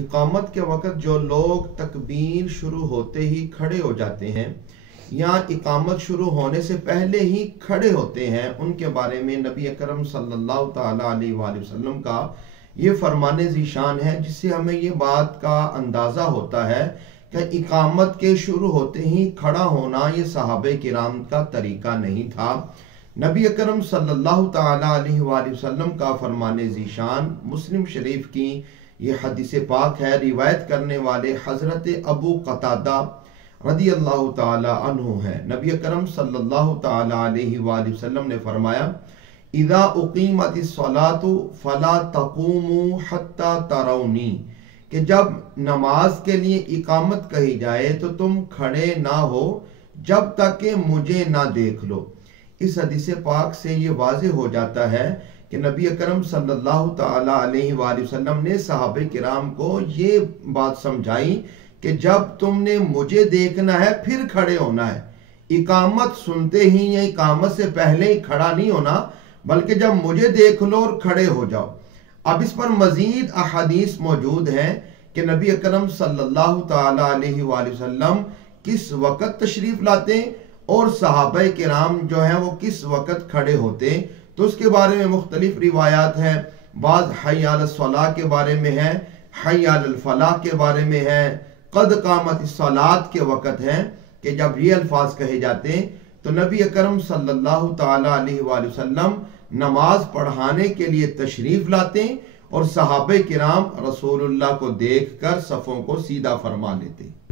اقامت کے وقت جو لوگ تکبیر شروع ہوتے ہی کھڑے ہو جاتے ہیں یا اقامت شروع ہونے سے پہلے ہی کھڑے ہوتے ہیں، ان کے بارے میں نبی اکرم صلی اللہ تعالی علیہ وآلہ وسلم کا یہ فرمان ذیشان ہے، جس سے ہمیں یہ بات کا اندازہ ہوتا ہے کہ اقامت کے شروع ہوتے ہی کھڑا ہونا یہ صحابہ کرام کا طریقہ نہیں تھا۔ نبی اکرم صلی اللہ تعالی علیہ وآلہ وسلم کا فرمان ذیشان مسلم شریف کی یہ حدیث پاک ہے۔ روایت کرنے والے حضرت ابو قتادہ رضی اللہ تعالی عنہ ہے۔ نبی اکرم صلی اللہ تعالی علیہ وآلہ وسلم نے فرمایا، اذا اقیمت الصلاة فلا تقوموا حتی ترونی، کہ جب نماز کے لیے اقامت کہی جائے تو تم کھڑے نہ ہو جب تک کہ مجھے نہ دیکھ لو۔ اس حدیث پاک سے یہ واضح ہو جاتا ہے کہ نبی اکرم صلی اللہ تعالی علیہ وآلہ وسلم نے صحابہ کرام کو یہ بات سمجھائی کہ جب تم نے مجھے دیکھنا ہے پھر کھڑے ہونا ہے، اقامت سنتے ہی یا اقامت سے پہلے ہی کھڑا نہیں ہونا، بلکہ جب مجھے دیکھ لو اور کھڑے ہو جاؤ۔ اب اس پر مزید احادیث موجود ہیں کہ نبی اکرم صلی اللہ تعالی علیہ وآلہ وسلم کس وقت تشریف لاتے ہیں اور صحابہ کرام جو ہیں وہ کس وقت کھڑے ہوتے ہیں، تو اس کے بارے میں مختلف روایات ہیں۔ بعض حی علی الصلاۃ کے بارے میں ہے، حی علی الفلاح کے بارے میں ہے، قد قامت الصلاۃ کے وقت ہے کہ جب یہ الفاظ کہے جاتے ہیں تو نبی اکرم صلی اللہ تعالی علیہ وآلہ وسلم نماز پڑھانے کے لیے تشریف لاتے ہیں اور صحابہ کرام رسول اللہ کو دیکھ کر صفوں کو سیدھا فرما لیتے ہیں۔